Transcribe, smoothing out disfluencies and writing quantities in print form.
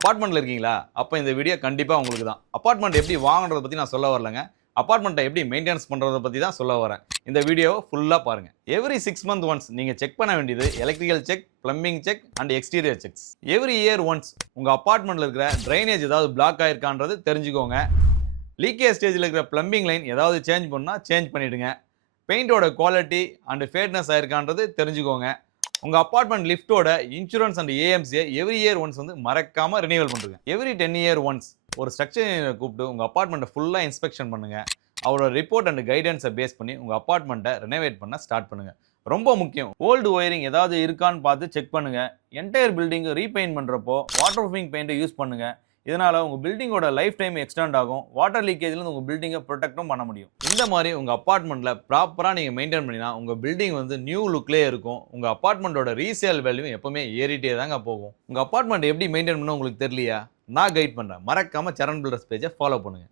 அபார்ட்மெண்ட்ல இருக்கீங்களா? அப்ப இந்த வீடியோ கண்டிப்பா உங்களுக்கு தான். அபார்ட்மெண்ட் எப்படி வாங்குறத பத்தி நான் சொல்ல வரலங்க. அபார்ட்மெண்ட்ட எப்படி மெயின்டனன்ஸ் பண்றத பத்தி தான் சொல்ல வரேன். இந்த வீடியோவ ஃபுல்லா பாருங்க. எவ்ரி 6 மந்த் ஒன்ஸ் நீங்க செக் பண்ண வேண்டியது electrical check, plumbing check and exterior sex. Every year once உங்க அபார்ட்மெண்ட்ல இருக்கிற டிரைனேஜ் ஏதாவது பிளாக் ஆயிருக்கான்றது தெரிஞ்சுக்கோங்க. லீக்கேஜ் ஸ்டேஜ்ல இருக்கிற பிளம்பிங் லைன் ஏதாவது சேஞ்ச் பண்ணா சேஞ்ச் பண்ணிடுங்க. பெயிண்டோட குவாலிட்டி அண்ட் ஃபேட்னஸ் ஆயிருக்கான்றது தெரிஞ்சுக்கோங்க. உங்க அபார்ட்மெண்ட் லிஃப்ட்டோட இன்சூரன்ஸ் அண்ட் ஏஎம்சியை எவ்ரி இயர் ஒன்ஸ் வந்து மறக்காம ரினிவல் பண்ணுங்க. எவ்ரி 10 இயர் ஒன்ஸ் ஒரு ஸ்ட்ரக்சர் இன்ஜினியரை கூப்பிட்டு உங்க அபார்ட்மெண்ட்டை ஃபுல்லா இன்ஸ்பெக்ஷன் பண்ணுங்க. அவரோட ரிப்போர்ட் அண்ட் கைடன்ஸை பேஸ் பண்ணி உங்க அபார்ட்மெண்ட்டை ரெனோவேட் பண்ண ஸ்டார்ட் பண்ணுங்க. ரொம்ப முக்கியம், ஓல்டு ஒயரிங் ஏதாவது இருக்கான்னு பார்த்து செக் பண்ணுங்க. என்டையர் பில்டிங் ரீபெயிண்ட் பண்றப்போ வாட்டர் ப்ரூஃபிங் பெயிண்ட் யூஸ் பண்ணுங்க. இதனால உங்க பில்டிங்கோட லைஃப் டைம் எக்ஸ்டெண்ட் ஆகும். வாட்டர் லீக்கேஜ்ல இருந்து உங்க பில்டிங்கை ப்ரொடெக்டும் பண்ண முடியும். இந்த மாதிரி உங்க அபார்ட்மெண்ட்ல ப்ராப்பரா நீங்க மெயின்டைன் பண்ணினா உங்க பில்டிங் வந்து நியூ லுக்லயே இருக்கும். உங்க அபார்ட்மெண்ட்டோட ரீசேல் வேல்யூ எப்பவுமே ஏறிட்டே தாங்க போகும். உங்க அபார்ட்மெண்ட் எப்படி மெயின்டைன் பண்ண உங்களுக்கு தெரியலையா? நான் கைட் பண்றேன். மறக்காம சரண் பில்டர்ஸ் பேஜை ஃபாலோ பண்ணுங்க.